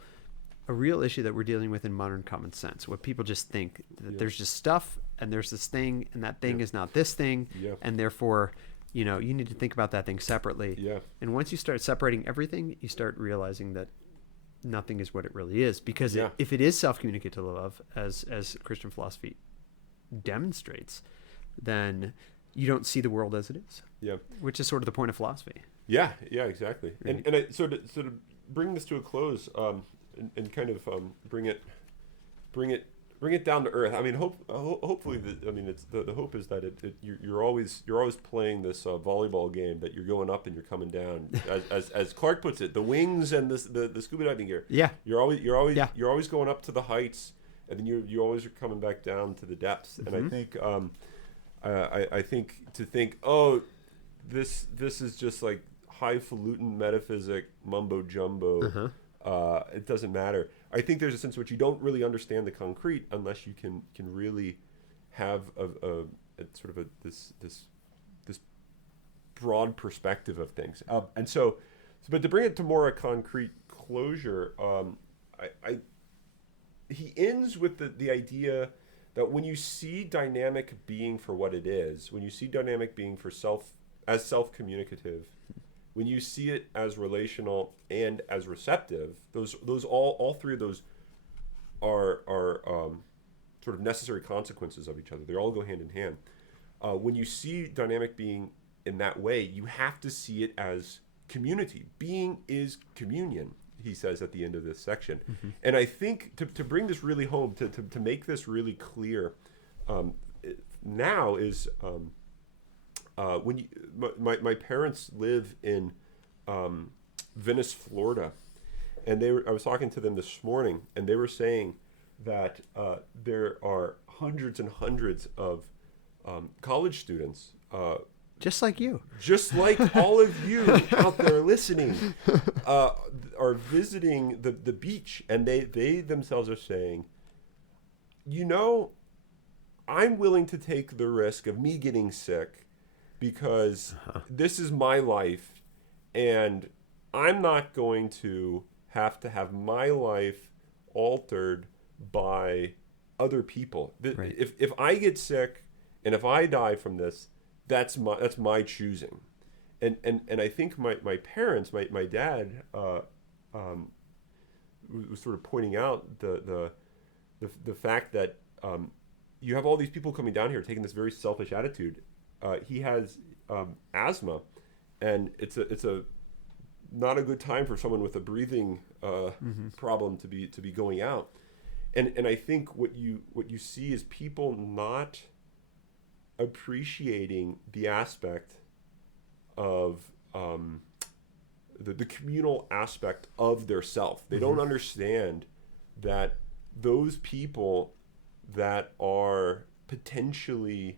A real issue that we're dealing with in modern common sense, where people just think that there's just stuff and there's this thing, and that thing is not this thing, and therefore, you need to think about that thing separately. Yeah. And once you start separating everything, you start realizing that nothing is what it really is, because if it is self-communicative love, as Christian philosophy demonstrates, then you don't see the world as it is. Yeah. Which is sort of the point of philosophy. Yeah, exactly. Right. And so to bring this to a close, and kind of bring it down to earth. I mean, hopefully, it's the hope is that you're always playing this volleyball game, that you're going up and you're coming down, as Clark puts it, the wings and the scuba diving gear. Yeah, you're always going up to the heights, and then you always are coming back down to the depths. Mm-hmm. And I think to think, oh, this is just like highfalutin metaphysic mumbo jumbo. Uh-huh. It doesn't matter. I think there's a sense in which you don't really understand the concrete unless you can really have a sort of this broad perspective of things. But to bring it to more a concrete closure, he ends with the idea that when you see dynamic being for what it is, when you see dynamic being for self-communicative, when you see it as relational and as receptive, those all three of those are sort of necessary consequences of each other. They all go hand in hand. When you see dynamic being in that way, you have to see it as community. Being is communion, he says at the end of this section. Mm-hmm. And I think to bring this really home, to make this really clear, now is... my parents live in Venice, Florida, and I was talking to them this morning, and they were saying that there are hundreds and hundreds of college students, just like you, just like all of you out there listening, are visiting the beach, and they themselves are saying, I'm willing to take the risk of me getting sick because this is my life, and I'm not going to have my life altered by other people. Right. If I get sick and if I die from this, that's my choosing. And I think my parents, my dad, was sort of pointing out the fact that you have all these people coming down here taking this very selfish attitude. He has asthma, and it's a not a good time for someone with a breathing problem to be going out. And I think what you see is people not appreciating the aspect of the communal aspect of their self. They don't understand that those people that are potentially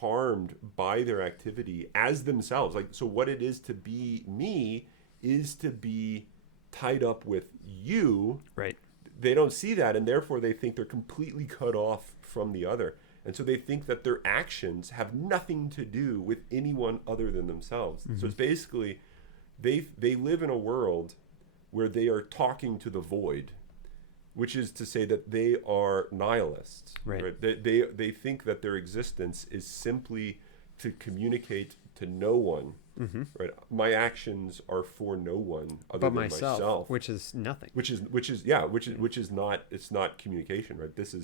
harmed by their activity as themselves. Like, so what it is to be me is to be tied up with you. Right. They don't see that, and therefore they think they're completely cut off from the other. And so they think that their actions have nothing to do with anyone other than themselves. So it's basically they live in a world where they are talking to the void, which is to say that they are nihilists. Right. They think that their existence is simply to communicate to no one. Right. My actions are for no one other But than myself, which is nothing. which is not, it's not communication. Right. This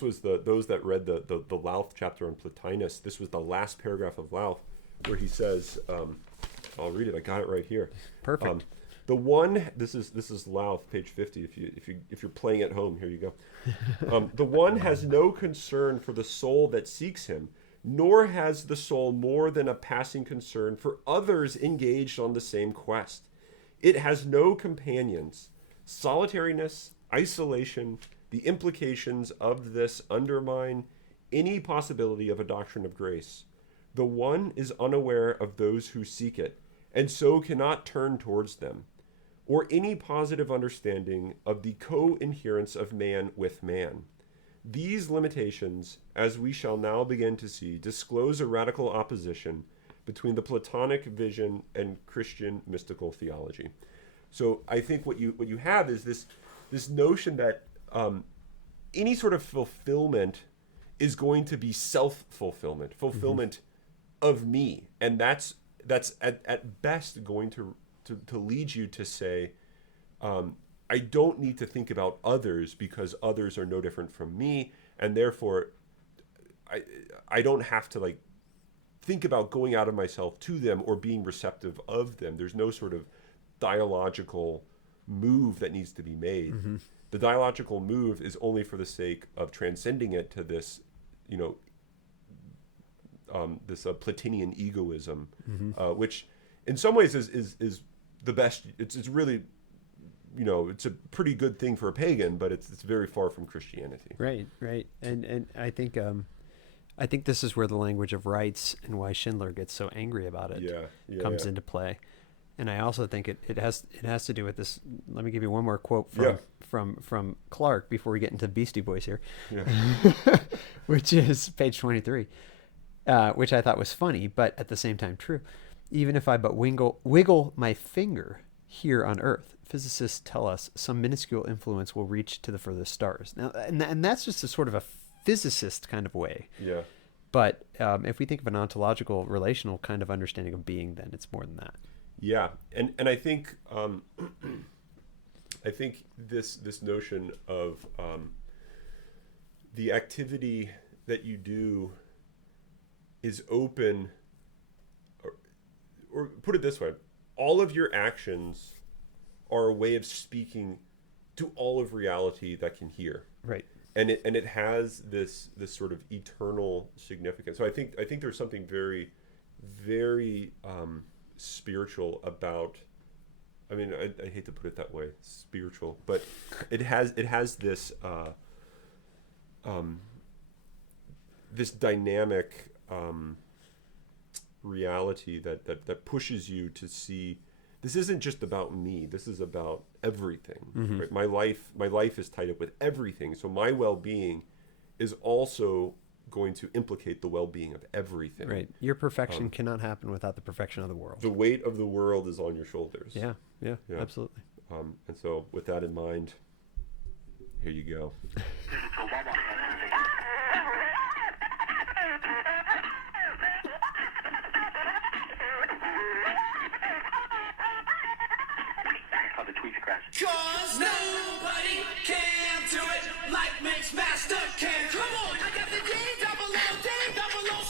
was those that read the Louth chapter on Plotinus. This was the last paragraph of Louth where he says, I'll read it. I got it right here. Perfect. The one, this is Louth, page 50. If you're playing at home, here you go. The one has no concern for the soul that seeks him, nor has the soul more than a passing concern for others engaged on the same quest. It has no companions. Solitariness, isolation, the implications of this undermine any possibility of a doctrine of grace. The one is unaware of those who seek it, and so cannot turn towards them, or any positive understanding of the co-inherence of man with man. These limitations, as we shall now begin to see, disclose a radical opposition between the Platonic vision and Christian mystical theology. So I think what you have is this notion that any sort of fulfillment is going to be fulfillment of me, and that's at best going to lead you to say, I don't need to think about others because others are no different from me, and therefore I don't have to like think about going out of myself to them or being receptive of them. There's no sort of dialogical move that needs to be made. The dialogical move is only for the sake of transcending it to this, this Platonian egoism, which in some ways is the best. It's really, it's a pretty good thing for a pagan, but it's very far from Christianity. Right. And I think this is where the language of rights and why Schindler gets so angry about it comes into play. And I also think it has to do with this. Let me give you one more quote from Clark before we get into Beastie Boys here, which is page 23, which I thought was funny, but at the same time true. Even if I but wiggle my finger here on Earth, physicists tell us some minuscule influence will reach to the furthest stars. Now, and that's just a sort of a physicist kind of way. Yeah. But if we think of an ontological, relational kind of understanding of being, then it's more than that. Yeah, and I think this notion of the activity that you do is open, or put it this way, all of your actions are a way of speaking to all of reality that can hear. Right. And it has this sort of eternal significance. So I think there's something very, very spiritual about, I mean, I hate to put it that way, spiritual, but it has this this dynamic reality that pushes you to see this isn't just about me. This is about everything. Mm-hmm. Right? My life is tied up with everything. So my well-being is also going to implicate the well-being of everything. Right. Your perfection cannot happen without the perfection of the world. The weight of the world is on your shoulders. Yeah, Yeah. absolutely. And so with that in mind, here you go. How the tweets crash. Cause nobody can do it like Mix Master can. Come on, I got the D double O,